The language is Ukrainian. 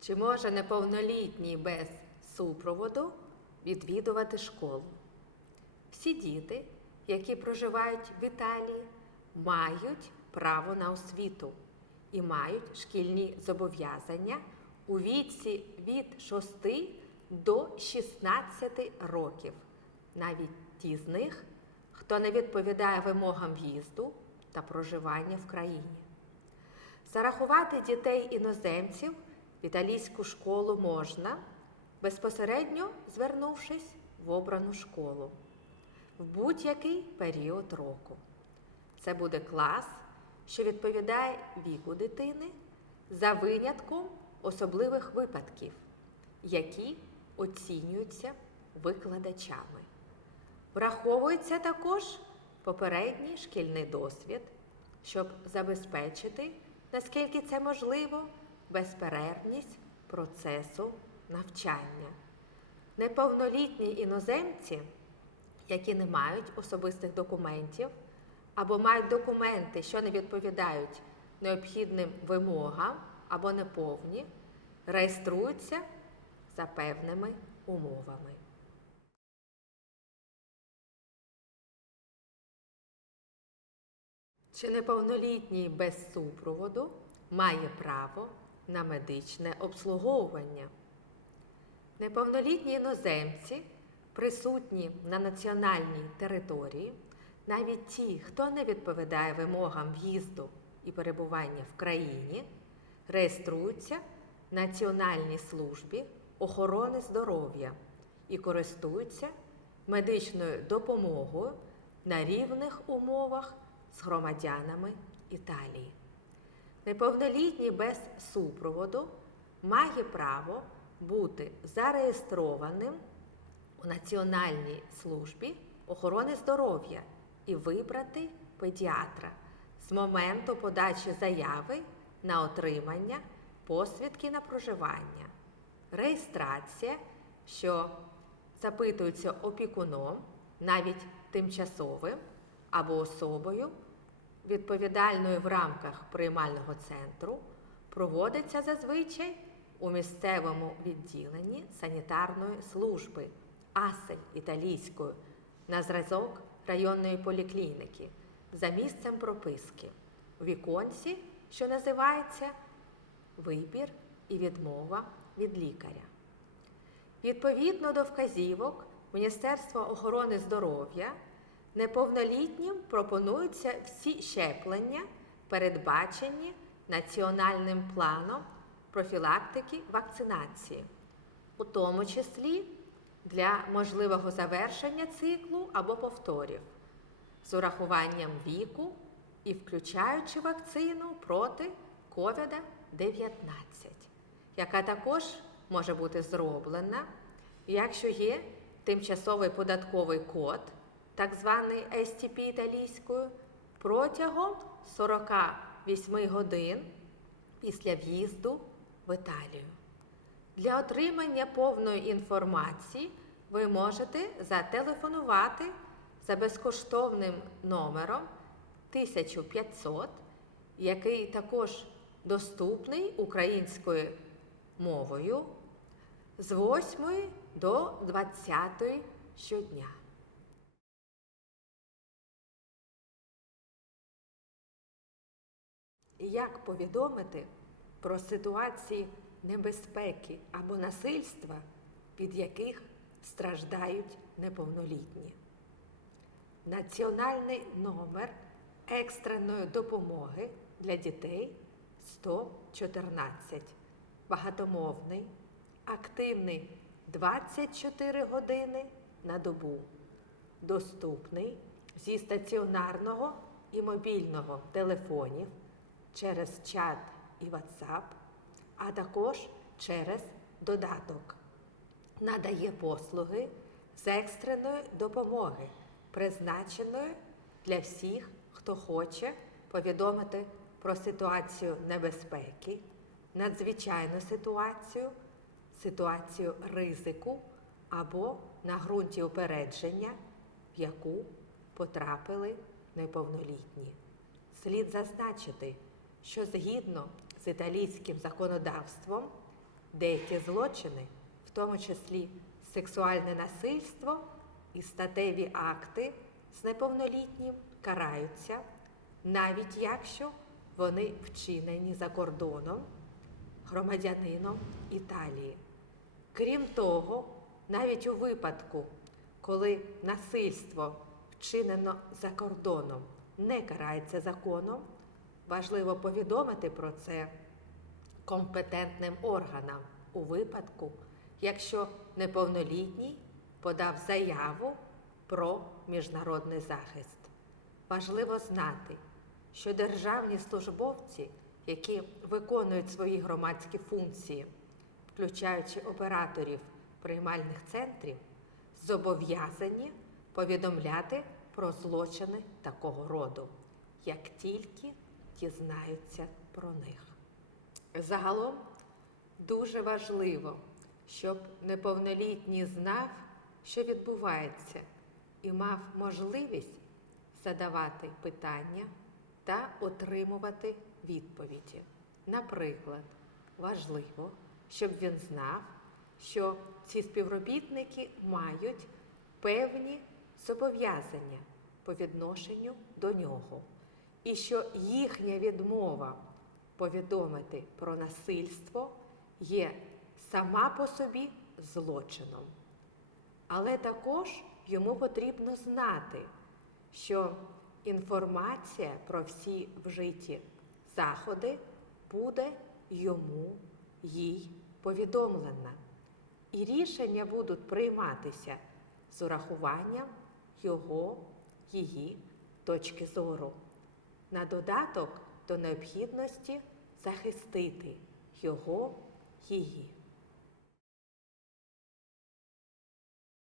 Чи може неповнолітній без супроводу відвідувати школу? Всі діти, які проживають в Італії, мають право на освіту і мають шкільні зобов'язання у віці від 6 до 16 років, навіть ті з них, хто не відповідає вимогам в'їзду та проживання в країні. Зарахувати дітей іноземців в італійську школу можна, безпосередньо звернувшись в обрану школу в будь-який період року. Це буде клас, що відповідає віку дитини за винятком особливих випадків, які оцінюються викладачами. Враховується також попередній шкільний досвід, щоб забезпечити, наскільки це можливо, безперервність процесу навчання. Неповнолітні іноземці, які не мають особистих документів або мають документи, що не відповідають необхідним вимогам або неповні, реєструються за певними умовами. Чи неповнолітній без супроводу має право на медичне обслуговування? Неповнолітні іноземці, присутні на національній території, навіть ті, хто не відповідає вимогам в'їзду і перебування в країні, реєструються в Національній службі охорони здоров'я і користуються медичною допомогою на рівних умовах з громадянами Італії. Неповнолітній без супроводу має право бути зареєстрованим у Національній службі охорони здоров'я і вибрати педіатра з моменту подачі заяви на отримання посвідки на проживання. Реєстрація, що запитується опікуном, навіть тимчасовим або особою, відповідальною в рамках приймального центру, проводиться зазвичай у місцевому відділенні санітарної служби АСЕЛь італійською на зразок районної поліклініки за місцем прописки у віконці, що називається Вибір і відмова від лікаря. Відповідно до вказівок Міністерства охорони здоров'я неповнолітнім пропонуються всі щеплення, передбачені національним планом профілактики вакцинації, у тому числі для можливого завершення циклу або повторів, з урахуванням віку і включаючи вакцину проти COVID-19, яка також може бути зроблена, якщо є тимчасовий податковий код, так званий STP італійською, протягом 48 годин після в'їзду в Італію. Для отримання повної інформації ви можете зателефонувати за безкоштовним номером 1500, який також доступний українською мовою з 8 до 20 щодня. Як повідомити про ситуації небезпеки або насильства, від яких страждають неповнолітні? Національний номер екстреної допомоги для дітей 114, багатомовний, активний 24 години на добу, доступний зі стаціонарного і мобільного телефонів через чат і WhatsApp, а також через додаток. Надає послуги з екстреної допомоги, призначеної для всіх, хто хоче повідомити про ситуацію небезпеки, надзвичайну ситуацію, ситуацію ризику або на ґрунті упередження, в яку потрапили неповнолітні. Слід зазначити, що згідно з італійським законодавством деякі злочини, в тому числі сексуальне насильство і статеві акти з неповнолітнім, караються, навіть якщо вони вчинені за кордоном громадянином Італії. Крім того, навіть у випадку, коли насильство вчинено за кордоном не карається законом, важливо повідомити про це компетентним органам у випадку, якщо неповнолітній подав заяву про міжнародний захист. Важливо знати, що державні службовці, які виконують свої громадські функції, включаючи операторів приймальних центрів, зобов'язані повідомляти про злочини такого роду, як тільки дізнаються про них. Загалом дуже важливо, щоб неповнолітній знав, що відбувається, і мав можливість задавати питання та отримувати відповіді. Наприклад, важливо, щоб він знав, що ці співробітники мають певні зобов'язання по відношенню до нього, і що їхня відмова повідомити про насильство є сама по собі злочином. Але також йому потрібно знати, що інформація про всі вжиті заходи буде йому їй повідомлена. І рішення будуть прийматися з урахуванням його, її точки зору. На додаток до необхідності захистити його, її.